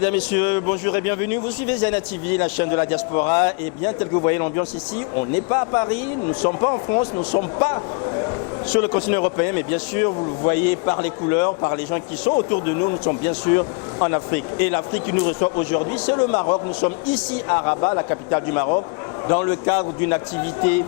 mesdames, messieurs, bonjour et bienvenue. Vous suivez Zena TV, la chaîne de la diaspora. Et bien, tel que vous voyez l'ambiance ici, on n'est pas à Paris, nous ne sommes pas en France, nous ne sommes pas sur le continent européen, mais bien sûr, vous le voyez par les couleurs, par les gens qui sont autour de nous, nous sommes bien sûr en Afrique. Et l'Afrique qui nous reçoit aujourd'hui, c'est le Maroc. Nous sommes ici à Rabat, la capitale du Maroc, dans le cadre d'une activité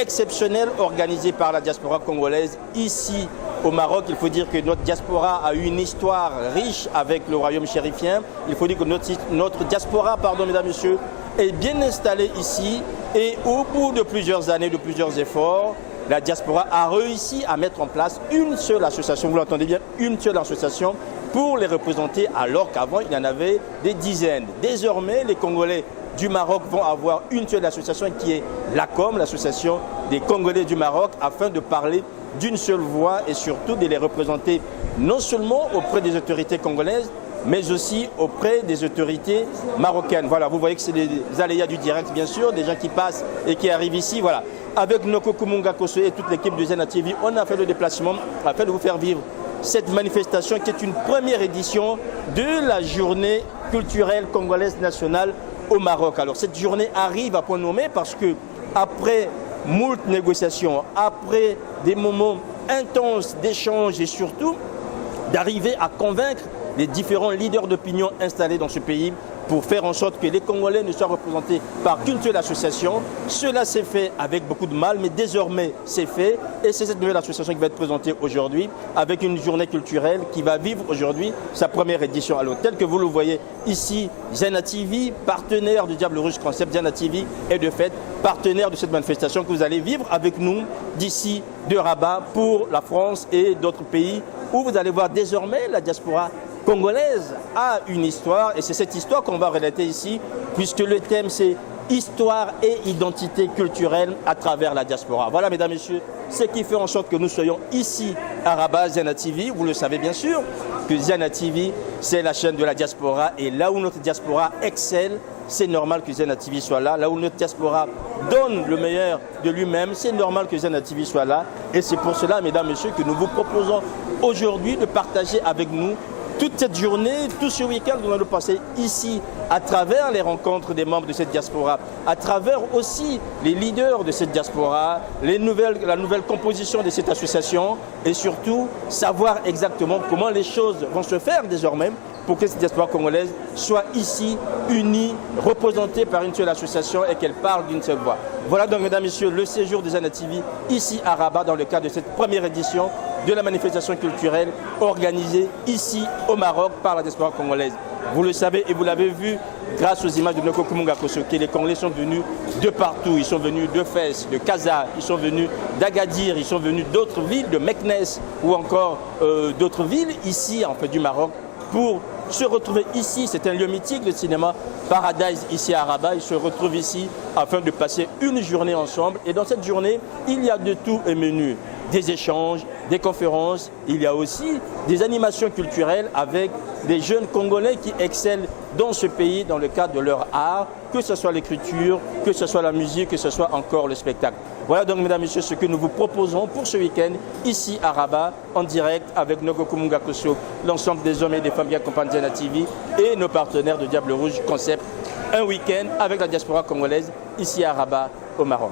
exceptionnelle organisée par la diaspora congolaise ici au Maroc. Il faut dire que notre diaspora a eu une histoire riche avec le royaume chérifien. Il faut dire que notre diaspora, mesdames et messieurs, est bien installée ici. Et au bout de plusieurs années, de plusieurs efforts, la diaspora a réussi à mettre en place une seule association, vous l'entendez bien, une seule association pour les représenter, alors qu'avant, il y en avait des dizaines. Désormais, les Congolais du Maroc vont avoir une seule association qui est l'ACOM, l'association des Congolais du Maroc, afin de parler d'une seule voix et surtout de les représenter non seulement auprès des autorités congolaises, mais aussi auprès des autorités marocaines. Voilà, vous voyez que c'est des aléas du direct, bien sûr, des gens qui passent et qui arrivent ici. Voilà. Avec Noko Kumunga Kosso et toute l'équipe de Zena TV, on a fait le déplacement afin de vous faire vivre cette manifestation qui est une première édition de la journée culturelle congolaise nationale au Maroc. Alors cette journée arrive à point nommé parce que après moult négociations, après des moments intenses d'échanges et surtout d'arriver à convaincre les différents leaders d'opinion installés dans ce pays pour faire en sorte que les Congolais ne soient représentés par qu'une seule association. Cela s'est fait avec beaucoup de mal, mais désormais c'est fait. Et c'est cette nouvelle association qui va être présentée aujourd'hui avec une journée culturelle qui va vivre aujourd'hui sa première édition. Alors, tel que vous le voyez ici, Zena TV, partenaire du Diable Rouge Concept, Zena TV est de fait partenaire de cette manifestation que vous allez vivre avec nous d'ici de Rabat pour la France et d'autres pays où vous allez voir désormais la diaspora congolaise a une histoire et c'est cette histoire qu'on va relater ici puisque le thème c'est histoire et identité culturelle à travers la diaspora. Voilà mesdames et messieurs, ce qui fait en sorte que nous soyons ici à Rabat, Zena TV. Vous le savez bien sûr que Zena TV c'est la chaîne de la diaspora et là où notre diaspora excelle, c'est normal que Zena TV soit là. Là où notre diaspora donne le meilleur de lui-même, c'est normal que Zena TV soit là. Et c'est pour cela, mesdames et messieurs, que nous vous proposons aujourd'hui de partager avec nous toute cette journée, tout ce week-end, nous allons passer ici à travers les rencontres des membres de cette diaspora, à travers aussi les leaders de cette diaspora, la nouvelle composition de cette association et surtout savoir exactement comment les choses vont se faire désormais pour que cette diaspora congolaise soit ici unie, représentée par une seule association et qu'elle parle d'une seule voix. Voilà donc mesdames et messieurs le séjour de Zena TV ici à Rabat dans le cadre de cette première édition de la manifestation culturelle organisée ici au Maroc par la diaspora congolaise. Vous le savez et vous l'avez vu grâce aux images de Noko Kumunga Kosso, que les Congolais sont venus de partout. Ils sont venus de Fès, de Casa, ils sont venus d'Agadir, ils sont venus d'autres villes, de Meknès ou encore d'autres villes ici en fait du Maroc pour se retrouver ici. C'est un lieu mythique, le cinéma Paradise ici à Rabat. Ils se retrouvent ici afin de passer une journée ensemble. Et dans cette journée, il y a de tout au menu. Des échanges, des conférences, il y a aussi des animations culturelles avec des jeunes Congolais qui excellent dans ce pays dans le cadre de leur art, que ce soit l'écriture, que ce soit la musique, que ce soit encore le spectacle. Voilà donc mesdames et messieurs ce que nous vous proposons pour ce week-end ici à Rabat en direct avec Noko Kumunga Kosso, l'ensemble des hommes et des femmes qui accompagnent Zena TV et nos partenaires de Diable Rouge Concept. Un week-end avec la diaspora congolaise ici à Rabat au Maroc.